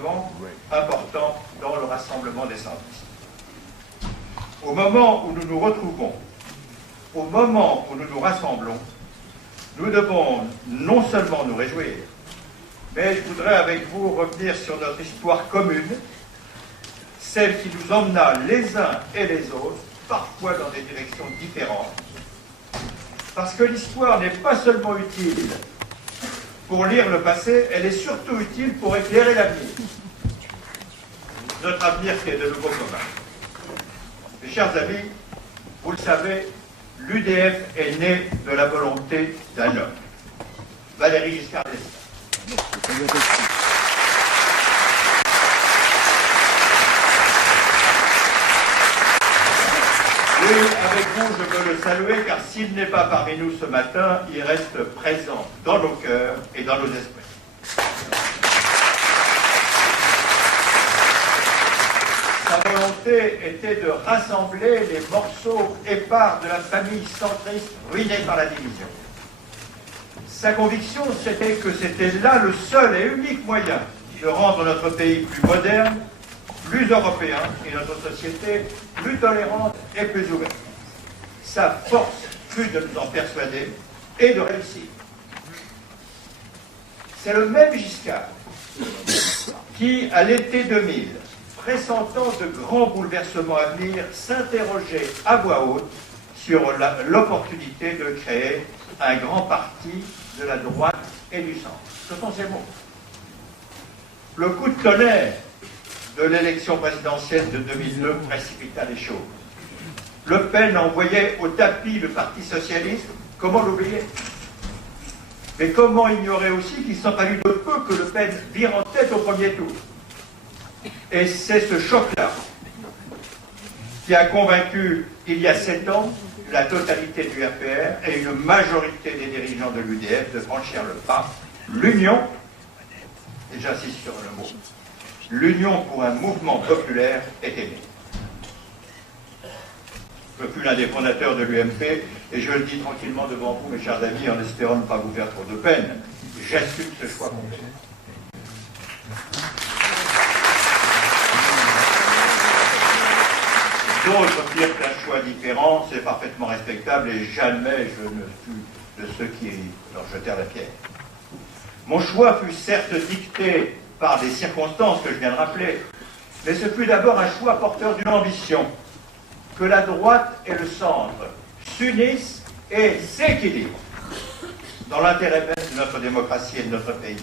important dans le rassemblement des centristes. Au moment où nous nous retrouvons, au moment où nous nous rassemblons, nous devons non seulement nous réjouir, mais je voudrais avec vous revenir sur notre histoire commune, celle qui nous emmena les uns et les autres, parfois dans des directions différentes. Parce que l'histoire n'est pas seulement utile pour lire le passé, elle est surtout utile pour éclairer l'avenir. Notre avenir qui est de nouveau commun. Mes chers amis, vous le savez, l'UDF est né de la volonté d'un homme, Valéry Giscard d'Estaing. Oui, avec vous, je veux le saluer, car s'il n'est pas parmi nous ce matin, il reste présent dans nos cœurs et dans nos esprits. Sa volonté était de rassembler les morceaux épars de la famille centriste ruinée par la division. Sa conviction, c'était que c'était là le seul et unique moyen de rendre notre pays plus moderne, plus européen et notre société plus tolérante et plus ouverte. Sa force fut de nous en persuader et de réussir. C'est le même Giscard qui, à l'été 2000, pressentant de grands bouleversements à venir, s'interrogeait à voix haute sur l'opportunité de créer un grand parti de la droite et du centre. Ce sont ces mots. Le coup de tonnerre de l'élection présidentielle de 2002 précipita les choses. Le Pen envoyait au tapis le Parti socialiste, comment l'oublier? Mais comment ignorer aussi qu'il s'en fallut de peu que Le Pen vire en tête au premier tour? Et c'est ce choc-là qui a convaincu, il y a 7 ans, la totalité du RPR et une majorité des dirigeants de l'UDF de franchir le pas. L'union, et j'insiste sur le mot, l'union pour un mouvement populaire était née. Je fus l'un des fondateurs de l'UMP et je le dis tranquillement devant vous, mes chers amis, en espérant ne pas vous faire trop de peine. J'assume ce choix complet. D'autres firent un choix différent, c'est parfaitement respectable et jamais je ne fus de ceux qui leur jetèrent la pierre. Mon choix fut certes dicté par des circonstances que je viens de rappeler, mais ce fut d'abord un choix porteur d'une ambition, que la droite et le centre s'unissent et s'équilibrent dans l'intérêt même de notre démocratie et de notre pays.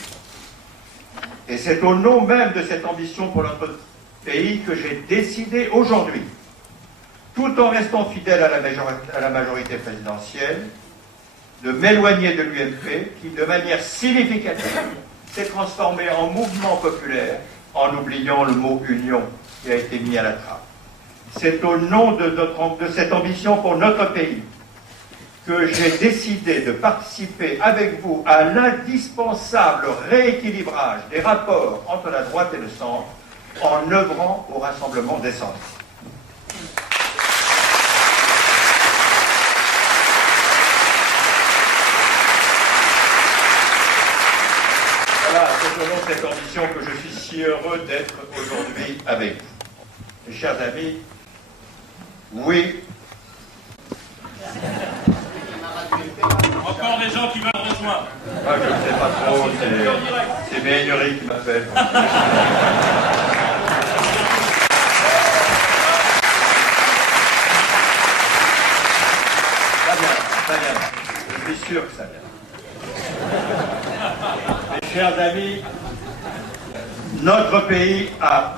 Et c'est au nom même de cette ambition pour notre pays que j'ai décidé aujourd'hui, tout en restant fidèle à la majorité présidentielle, de m'éloigner de l'UMP qui, de manière significative, s'est transformé en mouvement populaire en oubliant le mot « union » qui a été mis à la trappe. C'est au nom de cette ambition pour notre pays que j'ai décidé de participer avec vous à l'indispensable rééquilibrage des rapports entre la droite et le centre en œuvrant au rassemblement des centres. Voilà, c'est au nom de cette ambition que je suis si heureux d'être aujourd'hui avec vous. Mes chers amis, oui. Encore des gens qui veulent rejoindre. Moi, je ne sais pas trop, c'est Méhaignerie qui m'appelle. Ça vient. Je suis sûr que ça vient. Mes chers amis, notre pays a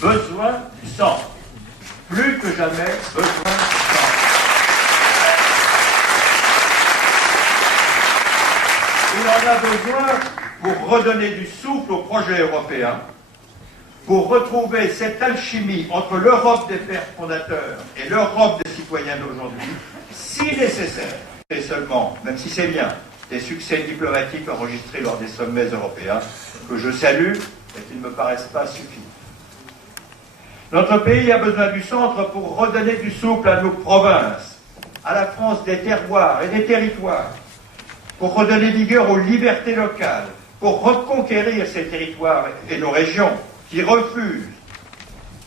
besoin du centre. Plus que jamais besoin du centre. Il en a besoin pour redonner du souffle au projet européen, pour retrouver cette alchimie entre l'Europe des pères fondateurs et l'Europe des citoyens d'aujourd'hui, si nécessaire, et seulement, même si c'est bien, des succès diplomatiques enregistrés lors des sommets européens, que je salue, mais qui ne me paraissent pas suffisants. Notre pays a besoin du centre pour redonner du souffle à nos provinces, à la France des terroirs et des territoires, pour redonner vigueur aux libertés locales, pour reconquérir ces territoires et nos régions, qui refuse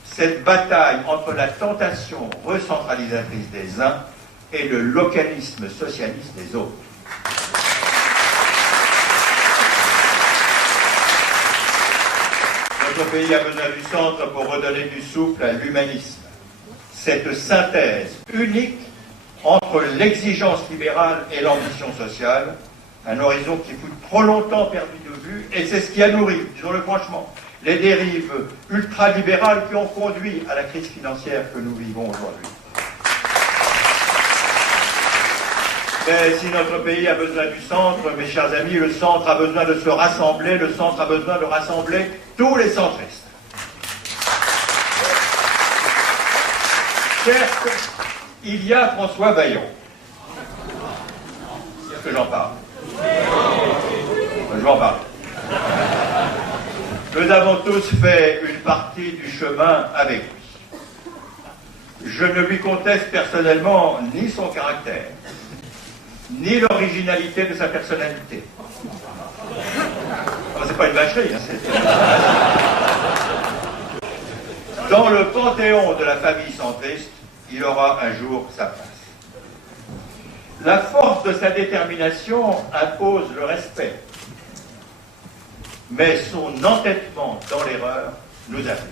cette bataille entre la tentation recentralisatrice des uns et le localisme socialiste des autres. Notre pays a besoin du centre pour redonner du souffle à l'humanisme. Cette synthèse unique entre l'exigence libérale et l'ambition sociale, un horizon qui fut trop longtemps perdu de vue, et c'est ce qui a nourri, disons-le franchement, les dérives ultralibérales qui ont conduit à la crise financière que nous vivons aujourd'hui. Mais si notre pays a besoin du centre, mes chers amis, le centre a besoin de se rassembler, le centre a besoin de rassembler tous les centristes. Certes, il y a François Bayrou. Est-ce que j'en parle? Je vais en parler. Nous avons tous fait une partie du chemin avec lui. Je ne lui conteste personnellement ni son caractère, ni l'originalité de sa personnalité. C'est pas une vacherie, Dans le panthéon de la famille centriste, il aura un jour sa place. La force de sa détermination impose le respect, mais son entêtement dans l'erreur nous afflige.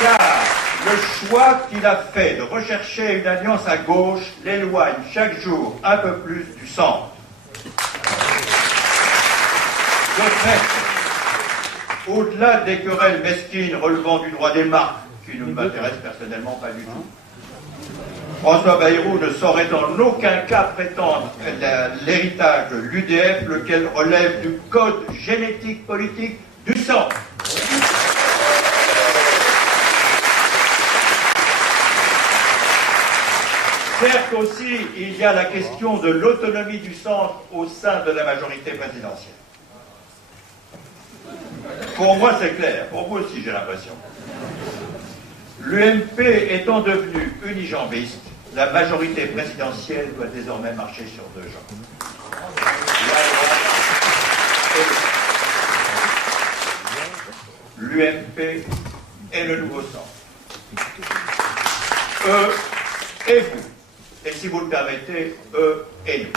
Car le choix qu'il a fait de rechercher une alliance à gauche l'éloigne chaque jour un peu plus du centre. De fait, au-delà des querelles mesquines relevant du droit des marques, qui ne m'intéressent personnellement pas du tout, François Bayrou ne saurait en aucun cas prétendre l'héritage de l'UDF, lequel relève du code génétique politique du centre. Certes aussi, il y a la question de l'autonomie du centre au sein de la majorité présidentielle. Pour moi, c'est clair. Pour vous aussi, j'ai l'impression. L'UMP étant devenue unijambiste, la majorité présidentielle doit désormais marcher sur deux jambes. L'UMP est le nouveau centre. Eux et vous. Et si vous le permettez, eux et nous.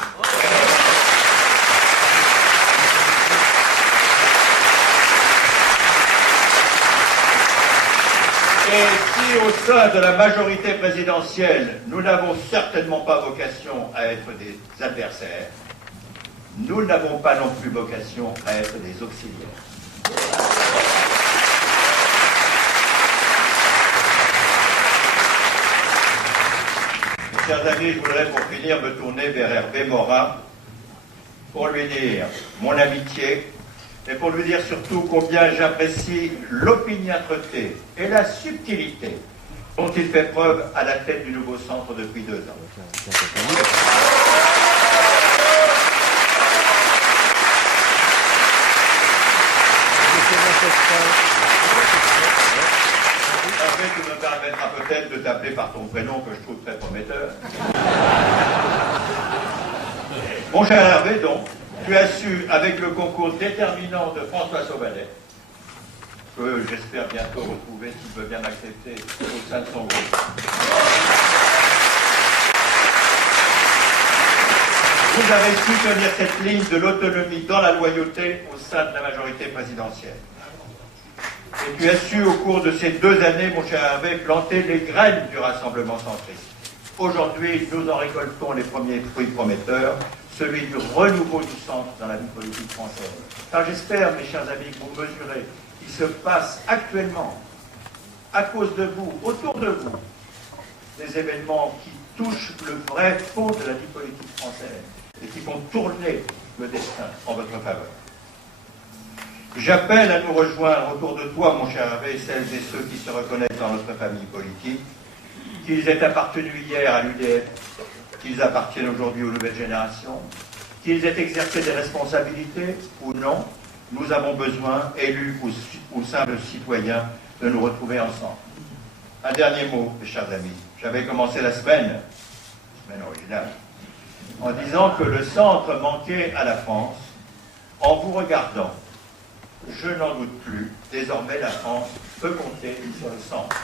Et si au sein de la majorité présidentielle, nous n'avons certainement pas vocation à être des adversaires, nous n'avons pas non plus vocation à être des auxiliaires. Mes chers amis, je voudrais pour finir me tourner vers Hervé Morin pour lui dire mon amitié, et pour lui dire surtout combien j'apprécie l'opiniâtreté et la subtilité dont il fait preuve à la tête du nouveau centre depuis 2 ans. Hervé, tu me permettras peut-être de t'appeler par ton prénom que je trouve très prometteur. Mon cher Hervé, donc, tu as su, avec le concours déterminant de François Sauvadet, que j'espère bientôt retrouver, s'il veut bien m'accepter, au sein de son groupe. Vous avez su tenir cette ligne de l'autonomie dans la loyauté au sein de la majorité présidentielle. Et tu as su, au cours de ces 2 années, mon cher Hervé, planter les graines du rassemblement centriste. Aujourd'hui, nous en récoltons les premiers fruits prometteurs, celui du renouveau du centre dans la vie politique française. Car j'espère, mes chers amis, que vous mesurez qu'il se passe actuellement, à cause de vous, autour de vous, des événements qui touchent le vrai fond de la vie politique française et qui font tourner le destin en votre faveur. J'appelle à nous rejoindre autour de toi, mon cher Hervé, celles et ceux qui se reconnaissent dans notre famille politique, qu'ils aient appartenu hier à l'UDF, qu'ils appartiennent aujourd'hui aux nouvelles générations, qu'ils aient exercé des responsabilités ou non, nous avons besoin, élus ou simples citoyens, de nous retrouver ensemble. Un dernier mot, mes chers amis. J'avais commencé la semaine originale, en disant que le centre manquait à la France. En vous regardant, je n'en doute plus, désormais la France peut compter sur le centre.